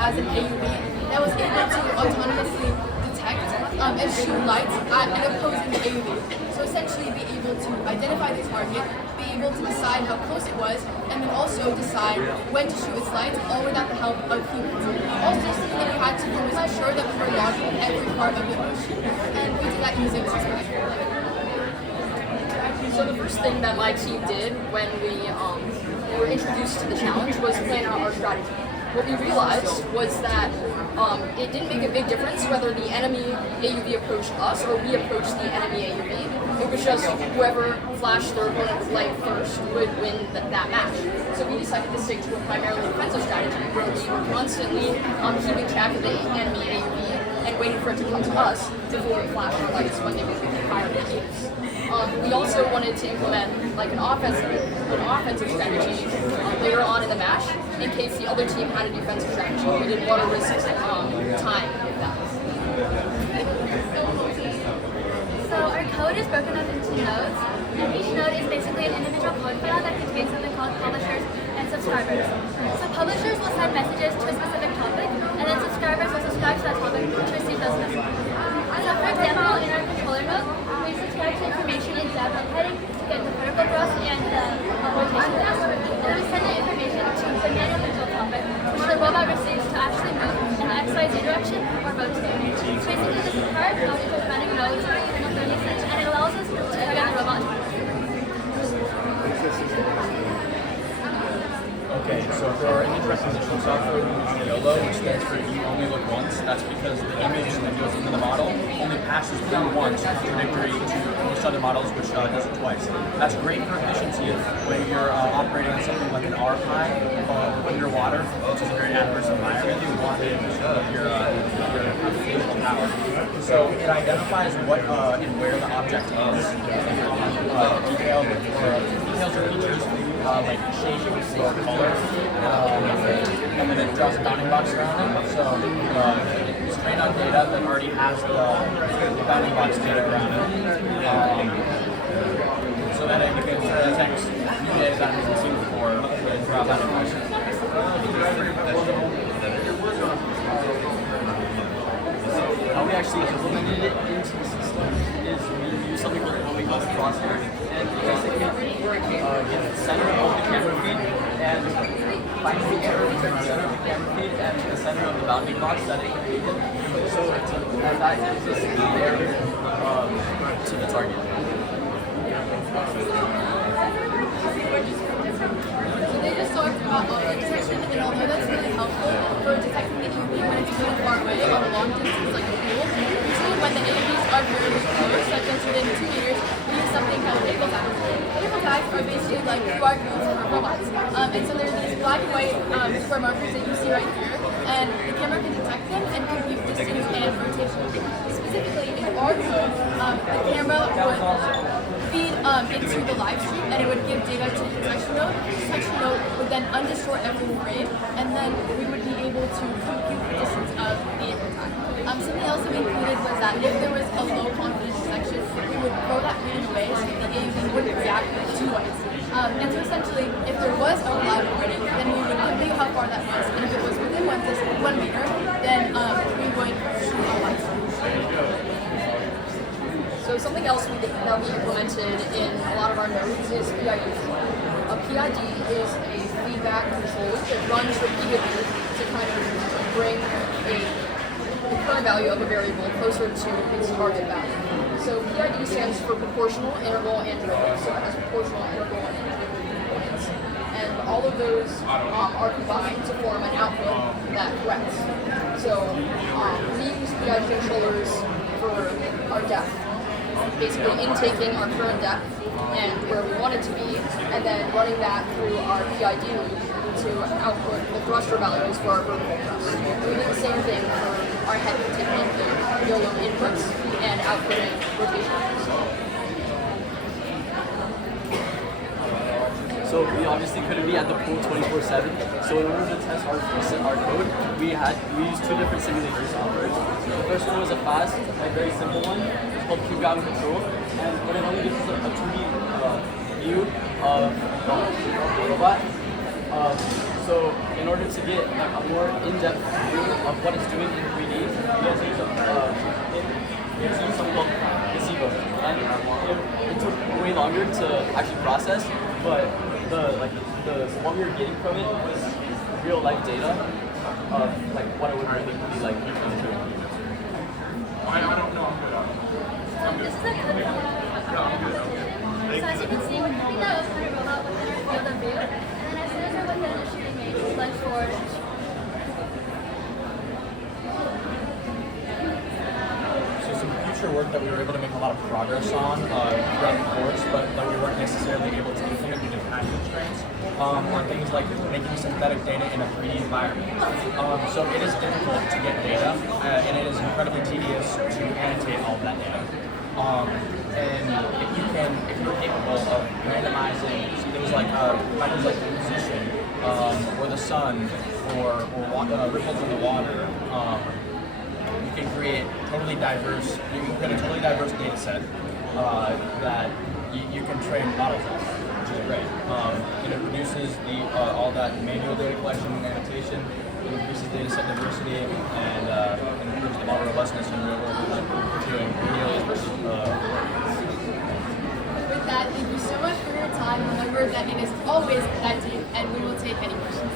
as an AUV that was able to autonomously detect and shoot lights at an opposing AUV. So essentially be able to identify the target, be able to decide how close it was, and then also decide when to shoot its lights, all without the help of humans. Also, something that we had to do was ensure that we were logging every part of the motion, and we did that using Cisco. So the first thing that my team did when we were introduced to the challenge was plan out our strategy. What we realized was that it didn't make a big difference whether the enemy AUV approached us or we approached the enemy AUV. It was just whoever flashed their opponent's light first would win that match. So we decided to stick to a primarily defensive strategy where we were constantly keeping track of the enemy AUV and waiting for it to come to us before we flashed our lights when they were moving higher radius. We also wanted to implement like an offensive strategy later on in the match in case the other team had a defensive strategy. We didn't want to risk time with that. So our code is broken up into nodes, and each node is basically an individual code file that contains something called publishers and subscribers. So publishers will send messages to a specific topic, and then subscribers will subscribe to that topic to receive those messages. So for example, in our controller node, we subscribe to information in depth of heading to get the vertical thrust and the rotation thrust, and then we send the information to the manual control topic, which the robot receives to actually move in the XYZ direction or rotate. Basically, this is part of implementing nodes in the 36, and it allows us to target the robot. Okay, so for our image recognition software, we use YOLO, which stands for You Only Look Once. That's because the image that goes into the model only passes through once, contradictory to most other models, which does it twice. That's great for efficiency when you're operating on something like an archive underwater, which is a very adverse environment. You want to your computational power. So it identifies what and where the object is, details or features like shape or color, and then it draws a bounding box around it. So it's trained on data that already has the bounding box data around it. So that it can detect new data that hasn't seen before and draw bounding box. How we actually implemented it into the system is we use something called what we call the crosshair, and basically get the center of the camera feed and find the error between the center of the camera feed and the center of the bounding box that it created. So and that gives us the error to the target. So they just talked about object detection, and although that's really helpful for detecting the AUV when it's really far away on a long distance like a pool, usually when the AUVs are very close, such as within 2 meters, we use something called label tags. Label tags are basically like QR codes for robots. And so there's these black and white square markers that you see right here, and the camera can detect them and compute distance and rotation. Specifically in our code, the camera would feed into the live stream, and it would give data to the detection node. The detection node would then undistort every frame, and then we would be able to compute the distance of the input time. Something else that we included was that if there was a low confidence detection, we would throw that reading away so that the AUV wouldn't react to lights. And so essentially, if there was a reliable reading, then we would compute how far that was, and if it was within 1 meter, then we would shoot all lights. So something else that we implemented in a lot of our nodes is PID. A PID is a feedback control that runs repeatedly to kind of bring the current value of a variable closer to its target value. So PID stands for proportional, interval, and derivative. So it has proportional, interval, and derivative points. And all of those are combined to form an output that threats. So we use PID controllers for our depth. Basically intaking our current depth and where we want it to be, and then running that through our PID loop to output the thruster values for our vertical thrust. And we do the same thing for our head containment, the YOLO inputs, and outputting rotation. So we obviously couldn't be at the pool 24/7. So in order to test our code, we used 2 different simulator softwares. The first one was a fast, a very simple one. It's called Q-Ground Control, and what it only gives us a 2D view of the robot. So in order to get like, a more in-depth view of what it's doing in 3D, you guys use something called Gazebo. And it took way longer to actually process, but what we were getting from it was real life data of like what it would really be like in 3D. This is a good so as you can see, we're putting that kind of robot within our field of view, and then as soon as we're within a shooting range, we lunge forward. So some future work that we were able to make a lot of progress on throughout the course, but that we weren't necessarily able to implement due to time constraints, are things like making synthetic data in a 3D environment. So it is difficult to get data, and it is incredibly tedious to annotate all of that data. And if you're capable of randomizing things like factors like position, or the sun, or ripples in the water, you can create totally diverse. You can create a totally diverse data set that you can train models on, which is great. And it reduces all that manual data collection and annotation. It increases data set diversity and improves the model robustness and real world doing videos versus. With that, thank you so much for your time. Remember that it is always that deep, and we will take any questions.